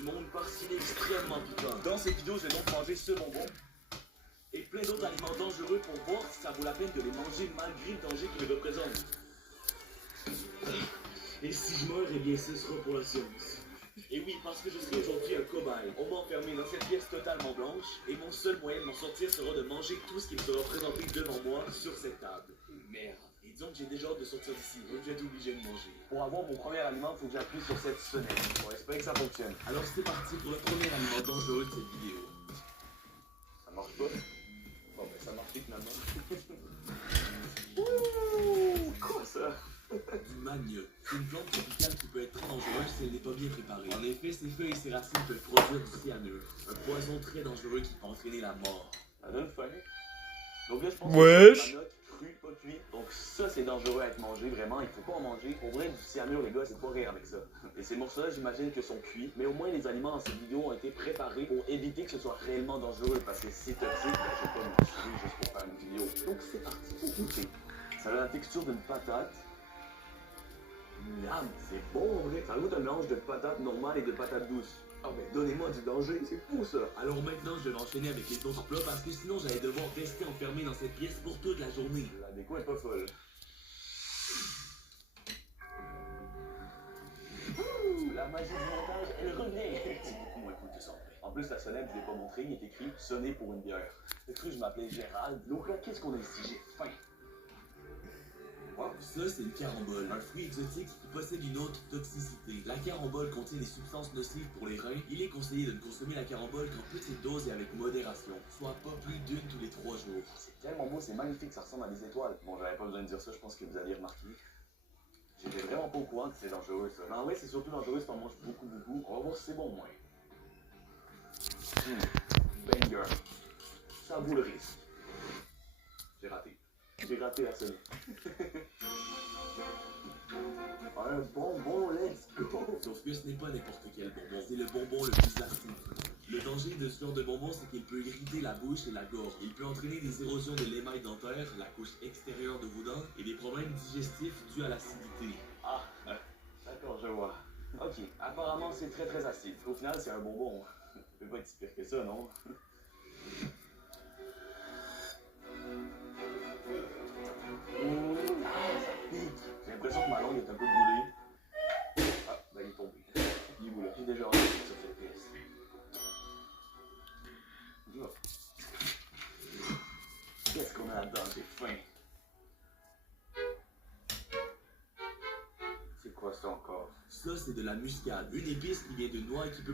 du monde parce qu'il est extrêmement piquant. Dans cette vidéo, je vais donc manger ce bonbon et plein d'autres aliments dangereux pour voir si ça vaut la peine de les manger malgré le danger qu'ils représentent. Et si je meurs, eh bien ce sera pour la science. Et oui, parce que je suis aujourd'hui un cobaye. On m'a enfermé dans cette pièce totalement blanche et mon seul moyen de m'en sortir sera de manger tout ce qui me sera présenté devant moi sur cette table. Merde. Et disons que j'ai déjà hâte de sortir d'ici, donc je vais être obligé de manger. Pour avoir mon premier aliment, il faut que j'appuie sur cette sonnette. On va espérer que ça fonctionne. Alors c'est parti pour le premier aliment dangereux de cette vidéo. Ça marche pas? Bon ben ça marche finalement. Ouh, quoi ça? Du manioc. C'est une plante tropicale qui peut être très dangereuse si elle n'est pas bien préparée. En effet, ses feuilles et ses racines peuvent produire du cyanure, un poison très dangereux qui peut entraîner la mort. Ça donne faim. Donc là, je pense que c'est du manioc cru, pas cuit. Donc ça, c'est dangereux à être mangé, vraiment. Il faut pas en manger. Pour vrai, du cyanure, les gars, c'est pas rire avec ça. Et ces morceaux-là, j'imagine que sont cuits. Mais au moins, les aliments dans cette vidéo ont été préparés pour éviter que ce soit réellement dangereux. Parce que si c'est toxique, ben, je vais pas me tuer juste pour faire une vidéo. Donc c'est parti pour goûter. Ça a la texture d'une patate. Miam, c'est bon en vrai. Ça goûte un mélange de patates normales et de patates douces. Ah ben donnez-moi du danger, c'est fou ça. Alors maintenant je vais enchaîner avec les autres plats parce que sinon j'allais devoir rester enfermé dans cette pièce pour toute la journée. La déco est pas folle. Ouh, la magie du montage, elle revient. C'est beaucoup moins cool que ça. En plus la sonnette, je l'ai pas montré, il est écrit sonner pour une bière. J'ai cru que je m'appelais Gérald. Donc là, qu'est-ce qu'on a ici? J'ai faim. Wow. Ça, c'est une carambole, un fruit exotique qui possède une autre toxicité. La carambole contient des substances nocives pour les reins. Il est conseillé de ne consommer la carambole qu'en petite dose et avec modération, soit pas plus d'une tous les 3 jours. C'est tellement beau, c'est magnifique, ça ressemble à des étoiles. Bon, j'avais pas besoin de dire ça, je pense que vous aviez remarqué. J'étais vraiment pas au courant que c'est dangereux ça. Mais en vrai, c'est surtout dangereux si t'en manges beaucoup. On va voir si c'est bon au moins. Banger. Ça vaut le risque. J'ai raté. J'ai raté la sonnette. Un bonbon, let's go! Sauf que ce n'est pas n'importe quel bonbon, c'est le bonbon le plus acide. Le danger de ce genre de bonbon, c'est qu'il peut irriter la bouche et la gorge. Il peut entraîner des érosions de l'émail dentaire, la couche extérieure de vos dents, et des problèmes digestifs dus à l'acidité. Ah, d'accord, je vois. Ok, apparemment c'est très acide. Au final, c'est un bonbon. Ça peut pas être si pire que ça, non? J'ai l'impression que ma langue est un peu brûlée. Ah, ben il est tombé. Il est où là? J'ai déjà envie sur cette pièce. Qu'est-ce qu'on a là-dedans? J'ai faim. C'est quoi ça encore? Ça, c'est de la muscade, une épice qui vient de noix et qui peut